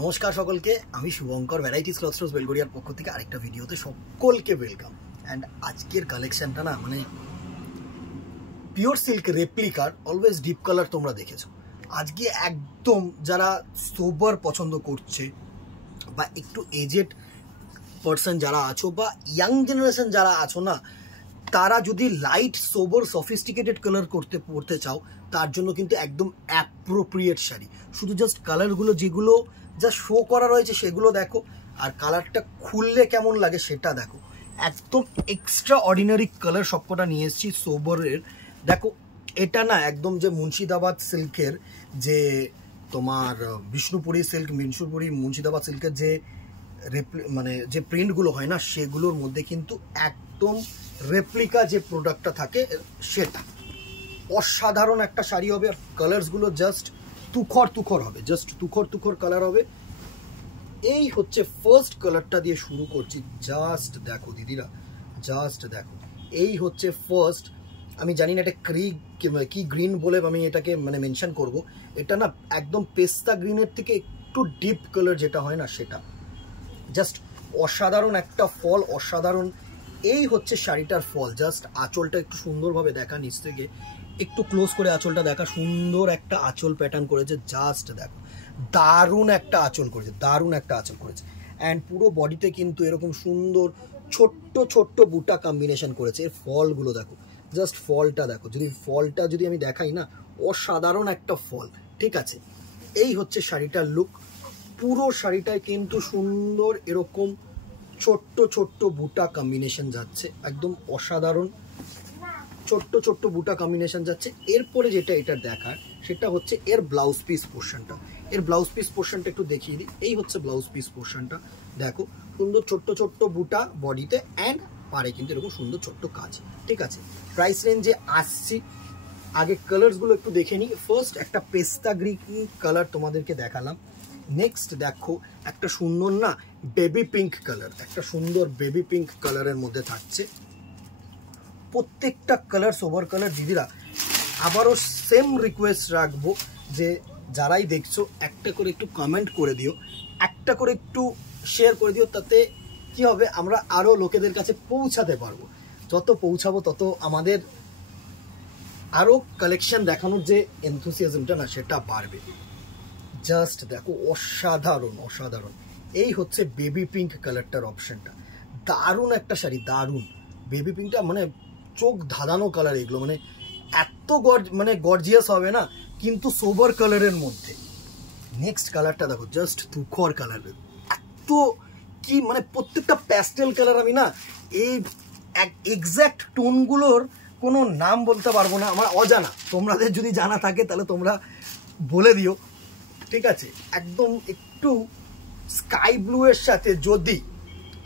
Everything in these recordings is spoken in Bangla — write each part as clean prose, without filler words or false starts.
নমস্কার সকলকে, আমি শুভঙ্কর ভ্যারাইটিস ক্লথ স্টোর্স বেলগড়িয়ার পক্ষ থেকে আরেকটা ভিডিওতে সকলকে ওয়েলকাম। অ্যান্ড আজকের কালেকশনটা না মানে পিওর সিল্ক রেপ্লিকার অলওয়েজ ডিপ কালার তোমরা দেখেছো। আজকে একদম যারা সোবার পছন্দ করছে বা একটু এজেড পার্সন যারা আছো বা ইয়াং জেনারেশন যারা আছো না, তারা যদি লাইট সোবার সফিস্টিকেটেড কালার পরতে চাও তার জন্য কিন্তু একদম অ্যাপ্রোপ্রিয়েট শাড়ি। শুধু জাস্ট কালারগুলো যেগুলো যা শো করা রয়েছে সেগুলো দেখো, আর কালারটা খুললে কেমন লাগে সেটা দেখো। একদম এক্সট্রা অর্ডিনারি কালার সবকটা নিয়ে এসেছি সোবরের। দেখো এটা না একদম যে মুর্শিদাবাদ সিল্কের যে তোমার বিষ্ণুপুরি সিল্ক, মুর্শিদাবাদ সিল্কের যে মানে যে প্রিন্টগুলো হয় না সেগুলোর মধ্যে কিন্তু একদম রেপ্লিকা যে প্রোডাক্টটা থাকে সেটা। অসাধারণ একটা শাড়ি হবে, আর কালারসগুলো জাস্ট তুখর হবে, জাস্ট তুখর কালার হবে। এই হচ্ছে ফার্স্ট কালারটা দিয়ে শুরু করছি, জাস্ট দেখো দিদিরা, জাস্ট দেখো। এই হচ্ছে ফার্স্ট, আমি জানি না এটা কি গ্রিন বলে আমি এটাকে মানে মেনশন করব। এটা না একদম পেস্তা গ্রিনের থেকে একটু ডিপ কালার যেটা হয় না সেটা, জাস্ট অসাধারণ একটা ফল, অসাধারণ। এই হচ্ছে শাড়িটার ফল। জাস্ট আঁচলটা একটু সুন্দরভাবে দেখা, নিচ থেকে একটু ক্লোজ করে আঁচলটা দেখা, সুন্দর একটা আঁচল প্যাটার্ন করেছে, জাস্ট দেখো দারুণ একটা আঁচল করেছে, দারুণ একটা আঁচল করেছে। অ্যান্ড পুরো বডিতে কিন্তু এরকম সুন্দর ছোট্ট ছোট্ট বুটা কম্বিনেশন করেছে। এর ফলগুলো দেখো, জাস্ট ফলটা দেখো, ফলটা যদি আমি দেখাই না, অসাধারণ একটা ফল। ঠিক আছে, এই হচ্ছে শাড়িটার লুক। পুরো শাড়িটায় কিন্তু সুন্দর এরকম ছোট্ট ছোট্ট বুটা কম্বিনেশন যাচ্ছে, একদম অসাধারণ ছোট্ট ছোট্ট বুটা কম্বিনেশন যাচ্ছে। এরপরে যেটা এটা দেখার সেটা হচ্ছে এর ব্লাউজ পিস পোর্শনটা। এর ব্লাউজ পিস পোর্শনটা একটু দেখিয়ে দিই। এই হচ্ছে ব্লাউজ পিস পোর্শনটা, দেখো সুন্দর ছোট্ট ছোট্ট বুটা বডিতে, অ্যান্ড পারে কিন্তু এরকম সুন্দর ছোট্ট কাজ। ঠিক আছে, প্রাইস রেঞ্জে আসছি। আগে কালারসগুলো একটু দেখে নিই। ফার্স্ট একটা পেস্তা গ্রিন কালার তোমাদেরকে দেখালাম। নেক্সট দেখো একটা সুন্দর না বেবি পিঙ্ক কালার, একটা সুন্দর বেবি পিঙ্ক কালারের মধ্যে থাকছে। প্রত্যেকটা কালার সোবার কালার দিদিরা। আবারও সেম রিকোয়েস্ট রাখবো যে যারাই দেখছো একটা করে একটু কমেন্ট করে দিও, একটা করে একটু শেয়ার করে দিও, তাতে কি হবে আমরা আরও লোকেদের কাছে পৌঁছাতে পারবো। যত পৌঁছাবো তত আমাদের আরও কালেকশন দেখানোর যে এনথুসিয়াজমটা না সেটা বাড়বে। জাস্ট দেখো অসাধারণ অসাধারণ। এই হচ্ছে বেবি পিঙ্ক কালারটার অপশনটা, দারুণ একটা শাড়ি, দারুণ। বেবি পিঙ্কটা মানে চোখ ধাঁধানো কালার, এগুলো মানে এত গর্জিয়াস হবে না কিন্তু সোবার কালারের মধ্যে। নেক্সট কালারটা দেখো, জাস্ট তুখর কালার, এত কি মানে প্রত্যেকটা প্যাস্টেল কালার। আমি না এই এক্স্যাক্ট টোনগুলোর কোনো নাম বলতে পারবো না, আমার অজানা। তোমাদের যদি জানা থাকে তাহলে তোমরা বলে দিও। ঠিক আছে, একদম একটু স্কাই ব্লু এর সাথে যদি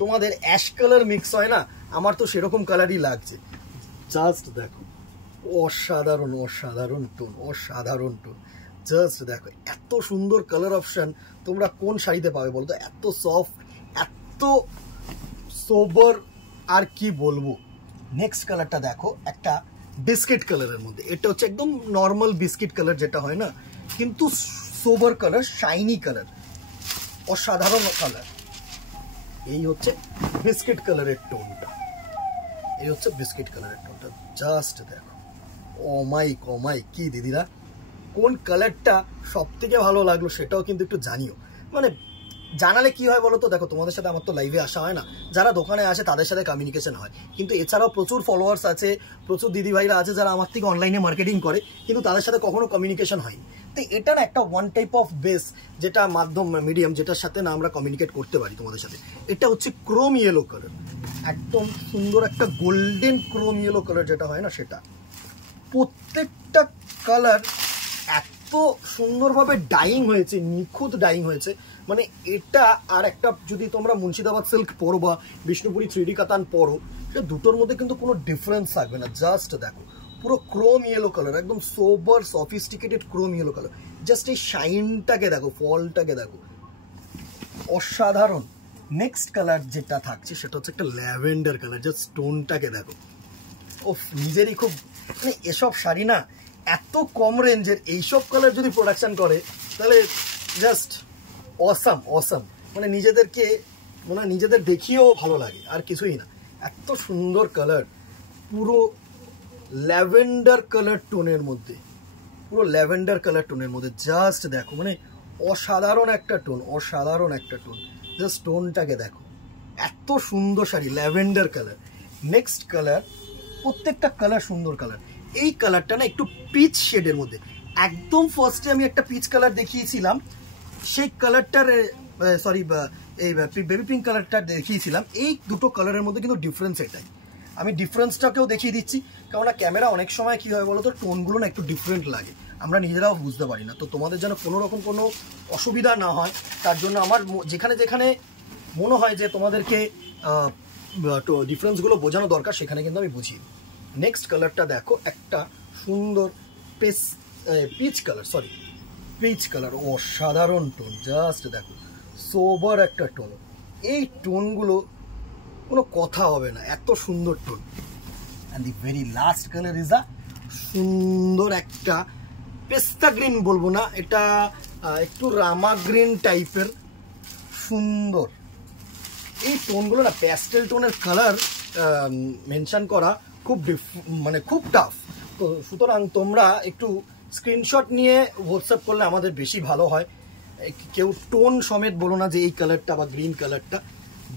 তোমাদের অ্যাশ কালার মিক্স হয় না, আমার তো সেরকম কালারই লাগছে। জাস্ট দেখো অসাধারণ অসাধারণ টোন, অসাধারণ টোন। জাস্ট দেখো এত সুন্দর কালার অপশন তোমরা কোন শাড়িতে পাবে বলো তো? এত সফট, এত সোবার, আর কি বলবো। নেক্সট কালারটা দেখো, একটা বিস্কিট কালারের মধ্যে। এটা হচ্ছে একদম নর্মাল বিস্কিট কালার যেটা হয় না, কিন্তু সোবার কালার, শাইনি কালার, অসাধারণ কালার। এই হচ্ছে বিস্কিট কালারের টোনটা, এই হচ্ছে বিস্কিট কালারের টোনটা। জাস্ট দেখো কমাই কি দিদিরা, কোন কালারটা সব থেকে ভালো লাগলো সেটাও কিন্তু একটু জানিও। মানে জানালে কি হয় বলো তো? দেখো তোমাদের সাথে আমার তো লাইভে আসা হয় না, যারা দোকানে আসে তাদের সাথে কমিউনিকেশন হয়, কিন্তু এছাড়াও প্রচুর ফলোয়ার্স আছে, প্রচুর দিদিভাইরা আছে যারা আমার থেকে অনলাইনে মার্কেটিং করে, কিন্তু তাদের সাথে কখনো কমিউনিকেশন হয়নি। তো এটা না একটা ওয়ান টাইপ অফ বেস, যেটা মাধ্যম মিডিয়াম, যেটার সাথে না আমরা কমিউনিকেট করতে পারি তোমাদের সাথে। এটা হচ্ছে ক্রোম ইয়েলো কালার, একদম সুন্দর একটা গোল্ডেন ক্রোম ইয়েলো কালার যেটা হয় না সেটা। প্রত্যেকটা কালার এত সুন্দরভাবে ডাইং হয়েছে, নিখুঁত ডাইং হয়েছে। মানে এটা আর একটা যদি তোমরা মুর্শিদাবাদ সিল্ক পরো বা বিষ্ণুপুরি 3D কাতান পরো, সে দুটোর মধ্যে কিন্তু কোনো ডিফারেন্স থাকবে না। জাস্ট দেখো পুরো ক্রোম ইয়েলো কালার, একদম sober sophisticated chrome yellow colour. Just এই শাইনটাকে দেখো, ফলটাকে দেখো, অসাধারণ। নেক্সট কালার যেটা থাকছে সেটা হচ্ছে একটা ল্যাভেন্ডার কালার, জাস্ট স্টোনটাকে দেখো। ও নিজেরই খুব মানে এসব শাড়ি না এত কম রেঞ্জের এইসব কালার যদি প্রোডাকশন করে তাহলে জাস্ট অসাম অসাম, মানে নিজেদের দেখিয়েও ভালো লাগে, আর কিছুই না। এত সুন্দর কালার, পুরো ল্যাভেন্ডার কালার টোনের মধ্যে, পুরো ল্যাভেন্ডার কালার টোনের মধ্যে। জাস্ট দেখো, মানে অসাধারণ একটা টোন, অসাধারণ একটা টোন। জাস্ট টোনটাকে দেখো, এত সুন্দর sari, lavender colour. Next colour, প্রত্যেকটা কালার সুন্দর কালার। এই কালারটা না একটু পিচ শেডের মধ্যে, একদম ফার্স্টে আমি একটা পিচ কালার দেখিয়েছিলাম, সেই কালারটার সরি এই বেবি পিঙ্ক কালারটা দেখিয়েছিলাম। এই দুটো কালারের মধ্যে কিন্তু ডিফারেন্স এটাই, আমি ডিফারেন্সটাকেও দেখিয়ে দিচ্ছি। কেননা ক্যামেরা অনেক সময় কী হয় বলো তো, টোনগুলো না একটু ডিফারেন্ট লাগে, আমরা নিজেরাও বুঝতে পারি না। তো তোমাদের যেন কোনো রকম কোনো অসুবিধা না হয়, তার জন্য আমার যেখানে যেখানে মনে হয় যে তোমাদেরকে ডিফারেন্সগুলো বোঝানো দরকার, সেখানে কিন্তু আমি বুঝিয়ে দিই। নেক্সট কালারটা দেখো, একটা সুন্দর peach colour, sorry peach colour, অসাধারণ টোন। জাস্ট দেখো, সোবার একটা টোন। এই টোনগুলো কোনো কথা হবে না, এত সুন্দর tone. And the very last colour is a সুন্দর একটা পেস্তা গ্রিন, বলবো না, এটা একটু রামা গ্রিন টাইপের, সুন্দর। এই টোনগুলো না, প্যাস্টেল টোনের কালার মেনশন করা মানে খুব টাফ। তো সুতরাং তোমরা একটু স্ক্রিনশট নিয়ে হোয়াটসঅ্যাপ করলে আমাদের বেশি ভালো হয়। কেউ টোন সমেত বলো না যে এই কালারটা বা গ্রিন কালারটা।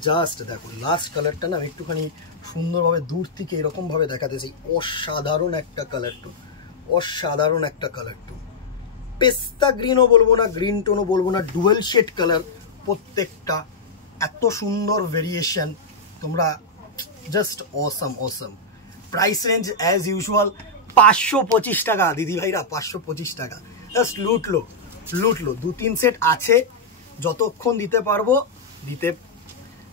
জাস্ট দেখো, লাস্ট কালারটা না আমি একটুখানি সুন্দরভাবে দূর থেকে এরকমভাবে দেখাতে চাই। অসাধারণ একটা কালার টোন, অসাধারণ একটা কালার টোন। পেস্তা গ্রিনও বলবো না, গ্রিন টোনও বলবো না, ডুয়েল শেড কালার প্রত্যেকটা, এত সুন্দর ভেরিয়েশন। তোমরা just awesome awesome. Price range as usual 525 টাকা দিদি ভাইরা, 525 টাকা। জাস্ট লুটলো 2-3 সেট আছে, যতক্ষণ দিতে পারবো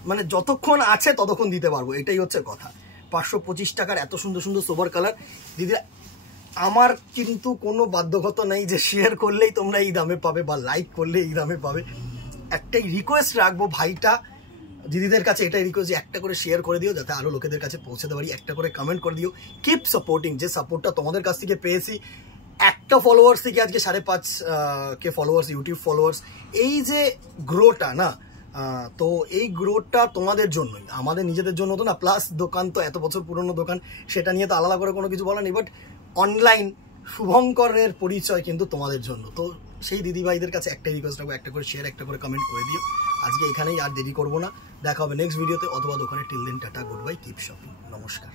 মানে যতক্ষণ আছে ততক্ষণ দিতে পারবো, এটাই হচ্ছে কথা। 525 টাকার এত সুন্দর সুন্দর সোবার কালার দিদি। আমার কিন্তু কোনো বাধ্যকতা নেই যে শেয়ার করলেই তোমরা এই দামে পাবে বা লাইক করলে এই দামে পাবে। একটাই রিকোয়েস্ট রাখবো ভাইটা দিদিদের কাছে, এটাই রিকোয়েস্ট যে একটা করে শেয়ার করে দিও, যাতে আরো লোকেদের কাছে পৌঁছাতে পারি। একটা করে কমেন্ট করে দিও, কিপ সাপোর্টিং। যে সাপোর্টটা তোমাদের কাছ থেকে পেয়েছি, একটা ফলোয়ার্স থেকে আজকে 5.5K ফলোয়ার্স, ইউটিউব ফলোয়ার্স, এই যে গ্রোটা না, তো এই গ্রোথটা তোমাদের জন্যই, আমাদের নিজেদের জন্য তো না। প্লাস দোকান তো এত বছর পুরনো দোকান, সেটা নিয়ে তো আলাদা করে কোনো কিছু বলা নেই। বাট অনলাইন শুভঙ্করের পরিচয় কিন্তু তোমাদের জন্য। তো সেই দিদিভাইদের কাছে একটাই রিকোয়েস্ট রাখবো, একটা করে শেয়ার, একটা করে কমেন্ট করে দিও। আজকে এখানেই আর দেরি করবো না, দেখা হবে নেক্সট ভিডিওতে অথবা দোকানে। Till then, tata, good bye, keep shopping, নমস্কার।